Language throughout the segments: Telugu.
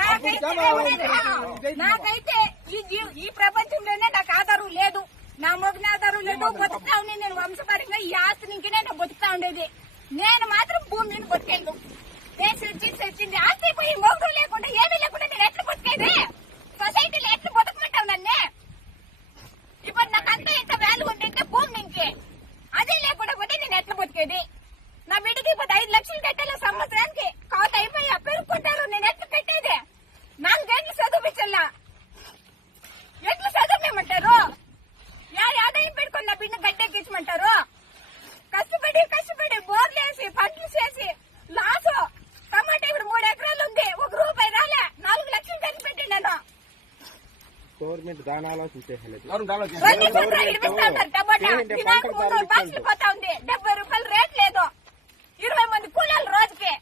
నాకే నాకైతే ఈ ప్రపంచంలోనే నాకు ఆధారం లేదు, నా మొగ్గిన ఆధారం లేదు. బతుకుతా ఉండే నేను వంశపరంగా ఈ ఆస్తి నుంచి నేను బతుకుతా ఉండేది. నేను మాత్రం భూమిని బతికేందు తెచ్చింది ఆస్తి పోయి మొగ్గులు లేకుండా ఏమీ లేకుండా నేను ఎట్లా బతికేది? సొసైటీలో ఎట్లా బతుకమంటావు నన్నే? ఇప్పుడు నాకు అంత ఇంత వాల్యూ ఉంటే భూమి ఇంకే అదే లేకుండా పోతే నేను ఎట్లా బతికేది? నా బిడ్డకి ఇప్పుడు 5 లక్షలు కట్టాలి సంవత్సరానికి, కావత అయిపోయి పెరుగుకుంటారు. నేను ఎట్లా కట్టేది? 4 ఏళ్ళు చదివించల్లా, ఎట్లా చదవమంటారు? ఆదాయం పెట్టుకుని నా బిడ్డ గడ్డెక్కించమంటారు? కష్టపడి బోర్లేసి పంటలు చేసి లాసు టమాటా ఇప్పుడు 3 ఎకరాలు ఉంది, 1 రూపాయి రాలే, 4 లక్షలు ఖర్చు పెట్టినాను. గవర్నమెంట్ దానాలో చూసేసలేదు. టమాటా దినానికి 300 బాక్సులు పోతా ఉంది, 70 రూపాయలు రేట్ లేదు. 20 మంది కూలీలు రోజుకి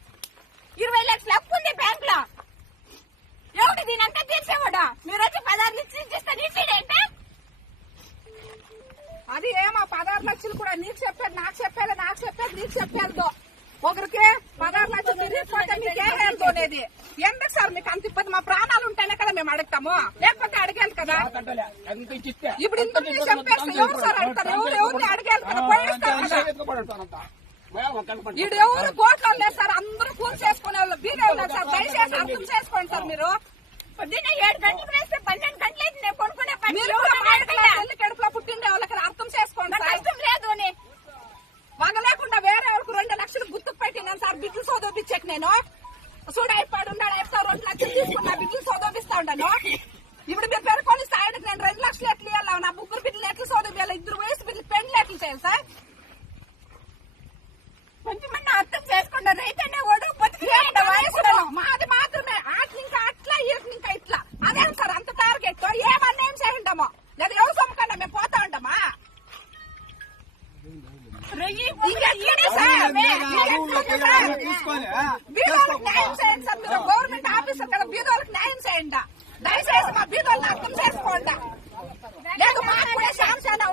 20 లక్షలు అప్పు ఉంది బ్యాంక్ లో. ఎవడు దీనంతా తీర్చేవాడు? మీరు వచ్చి 16 లక్షలు ఇచ్చేస్తారు. ఇచ్చేదేంటే అది ఏమో 16 లక్షలు కూడా నీకు చెప్పారు, నాకు చెప్పారు, నీకు చెప్పారు. ఒకరికి 16 లక్షలు మీరు ఇచ్చిపోతే మీకేం హెల్త్ అనేది? ఎందుకు సార్ మీకు అంత ఇబ్బంది? మా ప్రాణాలు ఉంటేనే కదా మేము అడుగుతాము, లేకపోతే అడిగేది కదా. ఇప్పుడు ఇంత చెప్పేసి ఎవరు సార్ అడుగుతారు? ఎవరిని అడిగేది కదా, పోయేస్తారు కదా. వీడు ఎవరు కోట్లు లేదు సార్, అందరూ కూల్ చేసుకునే వాళ్ళు బీరే ఉన్నారు సార్. దయచేసి అర్థం చేసుకోండి సార్. మీరు పొద్దున్న 7 గంటలకు వేస్తే 12 గంటలైతే నేను కొనుక్కునే తల్లి కడుపులో పుట్టిండే వాళ్ళకి అర్థం చేసుకోండి సార్. కష్టం లేదు అని మగ లేకుండా వేరే వాళ్ళకి 2 లక్షలు గుర్తుకు పెట్టినాను సార్. బిడ్డలు చదివించాక నేను చూడ అయిపోయాడు ఉన్నాడు, అయిపోతా 2 లక్షలు తీసుకున్నా, బిడ్డలు చదివిస్తా ఉన్నాను. ఇప్పుడు మీరు పెరుకొని స్థాయికి నేను 2 లక్షలు ఎట్లు ఇవ్వాలి? నా 3 బిడ్డలు ఎట్లు చదివియాలి? 2 వయసు బిడ్డలు పెళ్లి ఎట్లు చేయాలి సార్? కొంచెం అర్థం చేసుకుంటా. రైతనే ఓడు వయసులో మాది మాత్రమే ఇంకా అట్లా ఇంకా ఇట్లా అదేం సార్ అంత టార్గెట్? ఏమన్నా ఏం చేయంటామో లేదా వ్యవసాయం కన్నా మేము పోతా ఉంటామా? గవర్నమెంట్